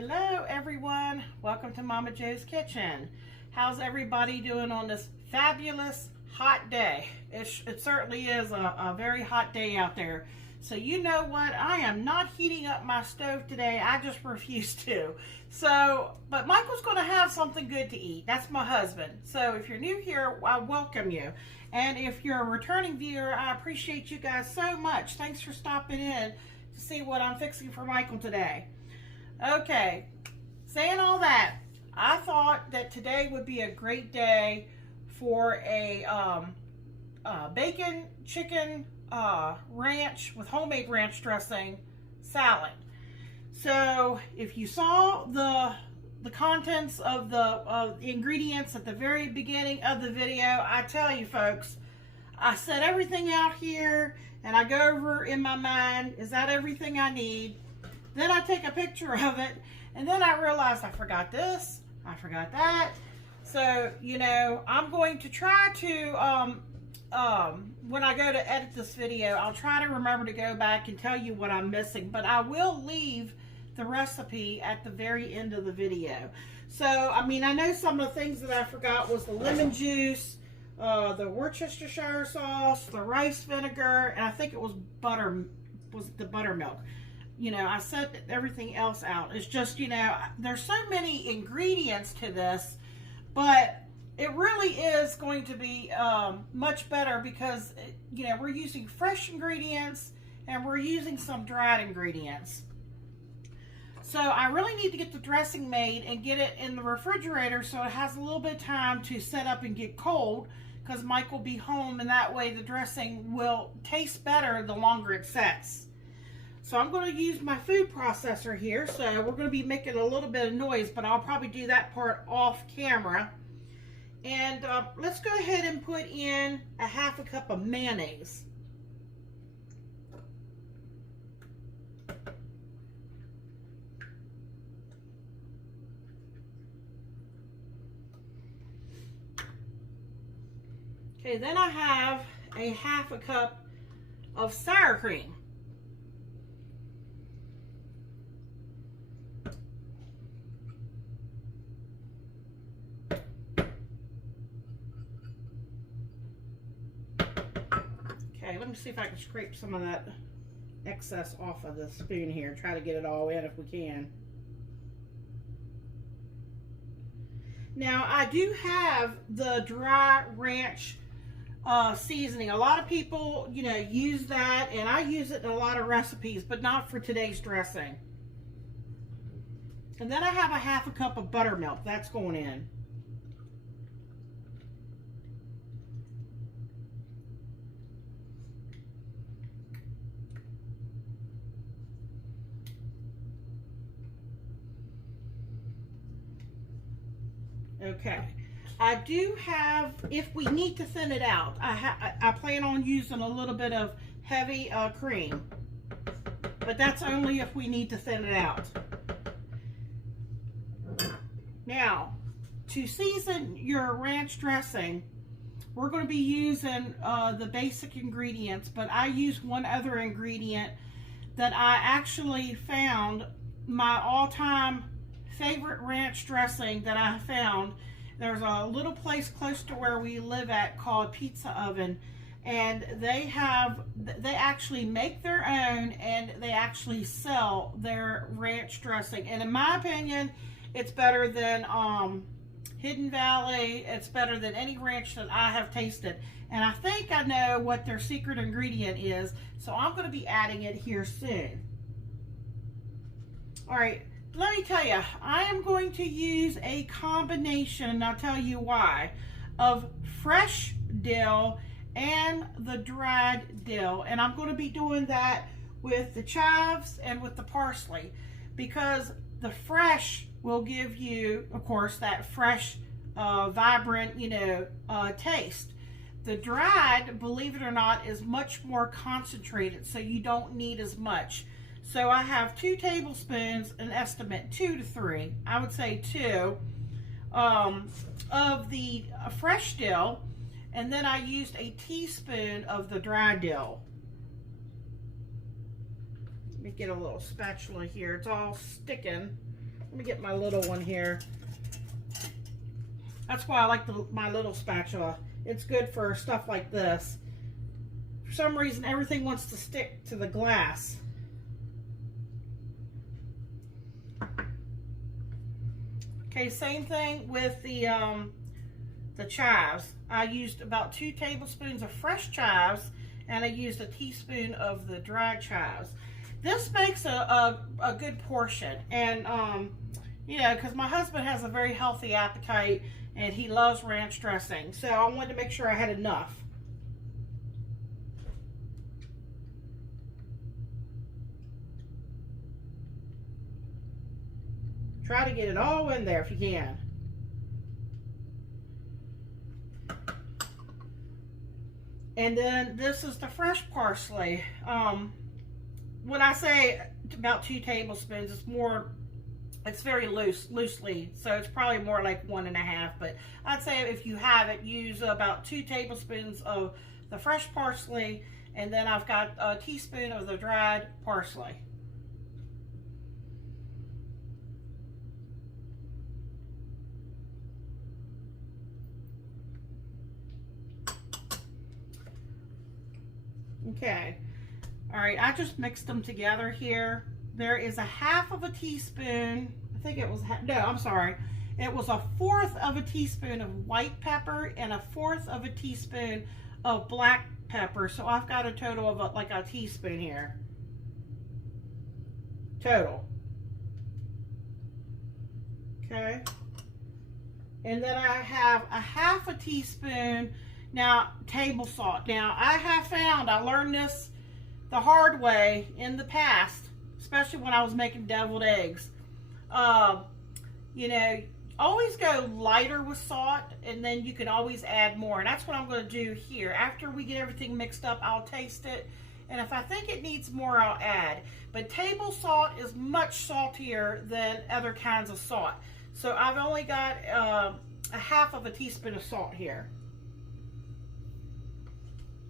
Hello everyone, welcome to Momma Jo's Kitchen. How's everybody doing on this fabulous hot day? It certainly is a very hot day out there. So you know what, I am not heating up my stove today. I just refuse to. But Michael's going to have something good to eat. That's my husband. So if you're new here, I welcome you. And if you're a returning viewer, I appreciate you guys so much. Thanks for stopping in to see what I'm fixing for Michael today. Okay, saying all that, I thought that today would be a great day for a bacon, chicken, ranch with homemade ranch dressing salad. So if you saw the contents of the ingredients at the very beginning of the video, I tell you folks, I set everything out here and I go over in my mind, is that everything I need? Then I take a picture of it, and then I realized I forgot this, I forgot that. So, you know, I'm going to try to, when I go to edit this video, I'll try to remember to go back and tell you what I'm missing, but I will leave the recipe at the very end of the video. So, I mean, I know some of the things that I forgot was the lemon juice, the Worcestershire sauce, the rice vinegar, and I think it was the buttermilk. You know, I set everything else out. It's just, you know, there's so many ingredients to this, but it really is going to be much better because, you know, we're using fresh ingredients and we're using some dried ingredients. So I really need to get the dressing made and get it in the refrigerator so it has a little bit of time to set up and get cold because Mike will be home, and that way the dressing will taste better the longer it sets. So I'm going to use my food processor here. So we're going to be making a little bit of noise, but I'll probably do that part off camera. And let's go ahead and put in a half a cup of mayonnaise. Okay, then I have a half a cup of sour cream. Okay, let me see if I can scrape some of that excess off of the spoon here. Try to get it all in if we can. Now, I do have the dry ranch seasoning. A lot of people, you know, use that, and I use it in a lot of recipes, but not for today's dressing. And then I have a half a cup of buttermilk. That's going in. Okay, I do have, if we need to thin it out, I plan on using a little bit of heavy cream, but that's only if we need to thin it out. Now, to season your ranch dressing, we're going to be using the basic ingredients, but I use one other ingredient that I actually found my all-time favorite ranch dressing that I found. There's a little place close to where we live at called Pizza Oven, and they actually make their own, and they actually sell their ranch dressing, and in my opinion it's better than Hidden Valley. It's better than any ranch that I have tasted, and I think I know what their secret ingredient is, so I'm going to be adding it here soon. All right, let me tell you, I am going to use a combination, and I'll tell you why, of fresh dill and the dried dill. And I'm going to be doing that with the chives and with the parsley, because the fresh will give you, of course, that fresh, vibrant, you know, taste. The dried, believe it or not, is much more concentrated, so you don't need as much. So I have 2 tablespoons, an estimate 2 to 3, I would say 2, of the fresh dill, and then I used a teaspoon of the dry dill. Let me get a little spatula here, it's all sticking. Let me get my little one here. That's why I like my little spatula. It's good for stuff like this. For some reason, everything wants to stick to the glass. Okay, same thing with the chives. I used about 2 tablespoons of fresh chives, and I used a teaspoon of the dried chives. This makes a good portion, and you know, because my husband has a very healthy appetite, and he loves ranch dressing, so I wanted to make sure I had enough. Try to get it all in there if you can. And then this is the fresh parsley. When I say about 2 tablespoons, it's very loosely, so it's probably more like 1.5, but I'd say if you have it, use about 2 tablespoons of the fresh parsley, and then I've got a teaspoon of the dried parsley. Okay, all right, I just mixed them together here. There is a 1/2 teaspoon, I think it was, no, I'm sorry. It was 1/4 teaspoon of white pepper and 1/4 teaspoon of black pepper. So I've got a total of like a teaspoon here. Total. Okay. And then I have a 1/2 teaspoon, now, table salt. Now, I learned this the hard way in the past, especially when I was making deviled eggs. You know, always go lighter with salt, and then you can always add more. And that's what I'm going to do here. After we get everything mixed up, I'll taste it. And if I think it needs more, I'll add. But table salt is much saltier than other kinds of salt. So I've only got a 1/2 teaspoon of salt here.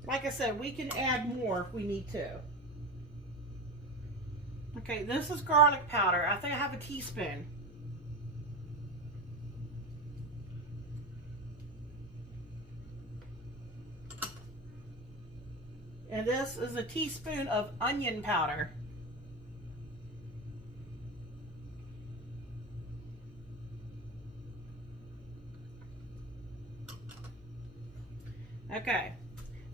Like I said, we can add more if we need to. Okay, this is garlic powder. I think I have a teaspoon. And this is a teaspoon of onion powder. Okay.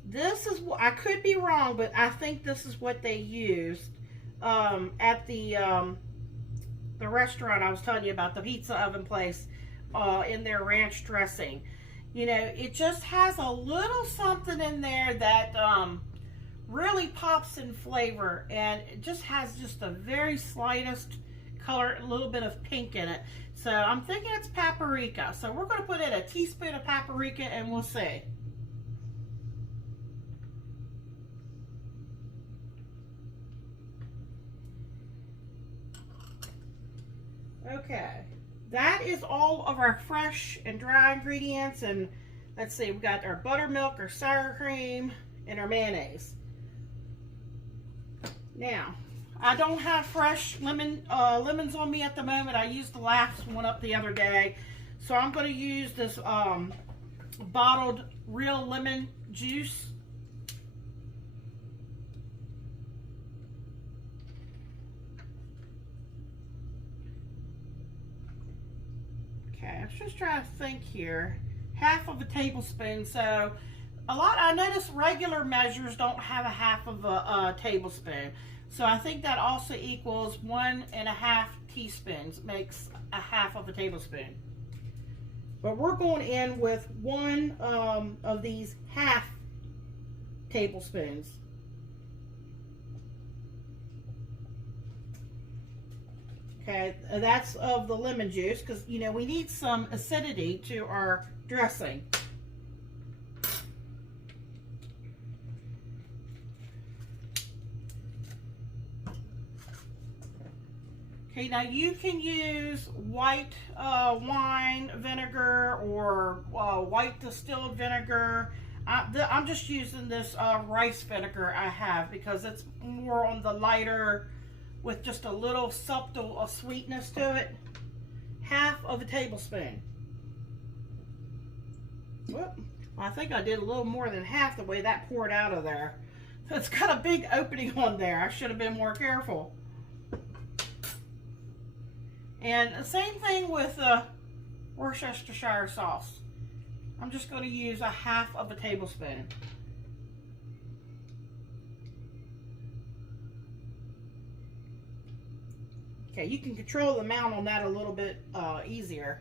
This is what, I could be wrong, but I think this is what they used at the restaurant I was telling you about, the pizza oven place, in their ranch dressing. You know, it just has a little something in there that really pops in flavor, and it just has just the very slightest color, a little bit of pink in it. So I'm thinking it's paprika. So we're going to put in a teaspoon of paprika, and we'll see. Okay, that is all of our fresh and dry ingredients, and let's see, we got our buttermilk, our sour cream, and our mayonnaise. Now, I don't have fresh lemons on me at the moment. I used the last one up the other day, so I'm going to use this bottled real lemon juice. Okay, I'm just trying to think here. 1/2 tablespoon. So I notice regular measures don't have a 1/2 tablespoon. So I think that also equals 1.5 teaspoons, makes a 1/2 tablespoon. But we're going in with one of these 1/2 tablespoons. Okay, that's of the lemon juice, because, you know, we need some acidity to our dressing. Okay, now you can use white wine vinegar or white distilled vinegar. I'm just using this rice vinegar I have, because it's more on the lighter, with just a little subtle sweetness to it. 1/2 of a tablespoon. Whoop. I think I did a little more than half the way that poured out of there. It's got a big opening on there. I should have been more careful. And the same thing with Worcestershire sauce. I'm just going to use 1/2 of a tablespoon. Okay, you can control the amount on that a little bit easier.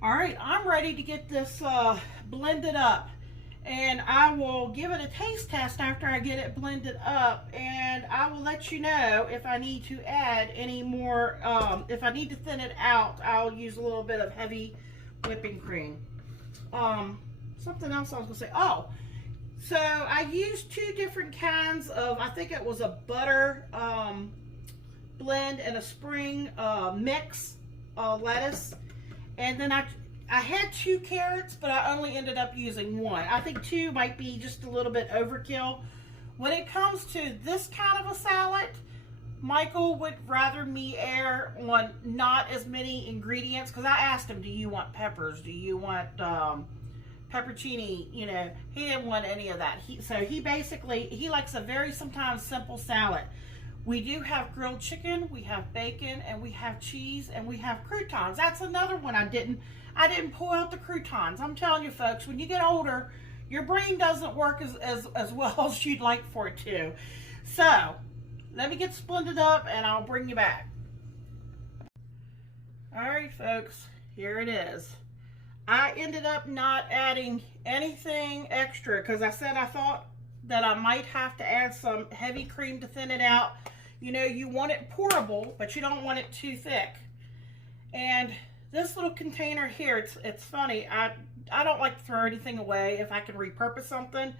All right, I'm ready to get this blended up, and I will give it a taste test after I get it blended up, and I will let you know if I need to add any more. If I need to thin it out, I'll use a little bit of heavy whipping cream. Something else I was gonna say. Oh, so I used 2 different kinds of, I think it was a butter blend and a spring mix lettuce. And then I had 2 carrots, but I only ended up using 1. I think 2 might be just a little bit overkill. When it comes to this kind of a salad, Michael would rather me err on not as many ingredients, because I asked him, do you want peppers? Do you want peppercini? You know, he didn't want any of that. So he basically, he likes a very sometimes simple salad. We do have grilled chicken, we have bacon, and we have cheese, and we have croutons. That's another one I didn't pull out the croutons. I'm telling you folks, when you get older, your brain doesn't work as well as you'd like for it to. So, let me get blended up and I'll bring you back. Alright folks, here it is. I ended up not adding anything extra because I said I thought that I might have to add some heavy cream to thin it out. You know, you want it pourable, but you don't want it too thick. And this little container here, it's funny. I don't like to throw anything away if I can repurpose something.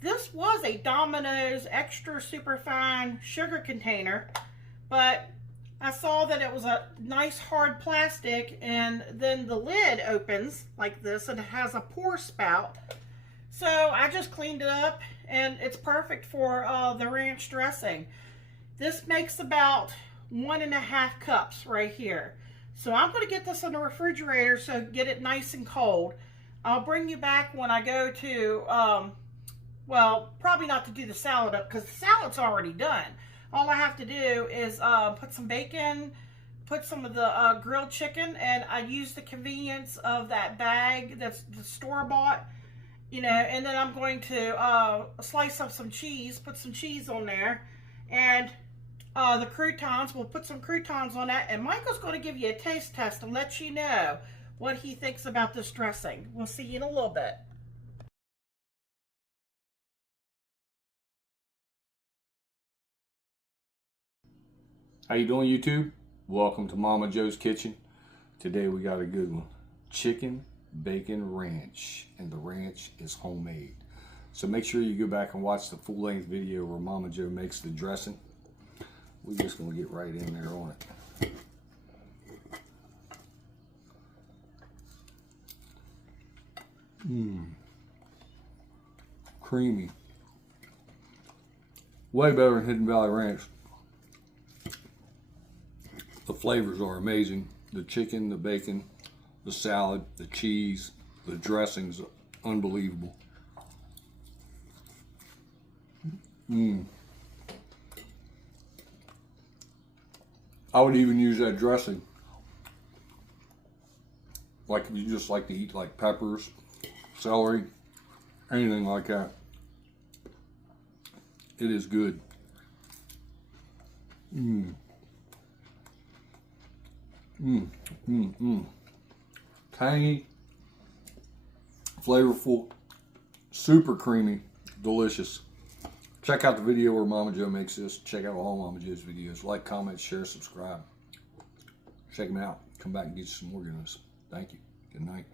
This was a Domino's extra super fine sugar container, but I saw that it was a nice hard plastic, and then the lid opens like this and it has a pour spout. So I just cleaned it up, and it's perfect for the ranch dressing. This makes about 1.5 cups right here. So I'm going to get this in the refrigerator so get it nice and cold. I'll bring you back when I go to, well, probably not to do the salad up because the salad's already done. All I have to do is put some bacon, put some of the grilled chicken, and I use the convenience of that bag that's the store-bought. You know, and then I'm going to slice up some cheese, put some cheese on there, and the croutons, we'll put some croutons on that, and Michael's going to give you a taste test and let you know what he thinks about this dressing. We'll see you in a little bit. How you doing, YouTube? Welcome to Momma Jo's Kitchen. Today we got a good one. Chicken bacon ranch, and the ranch is homemade. So make sure you go back and watch the full-length video where Momma Jo makes the dressing. We're just gonna get right in there on it. Creamy. Way better than Hidden Valley Ranch. The flavors are amazing. The chicken, the bacon, the salad, the cheese, the dressing's unbelievable. I would even use that dressing. Like if you just like to eat like peppers, celery, anything like that. It is good. Tangy, flavorful, super creamy, delicious. Check out the video where Momma Jo makes this. Check out all Momma Jo's videos. Like, comment, share, subscribe. Check them out. Come back and get you some more goodness. Thank you. Good night.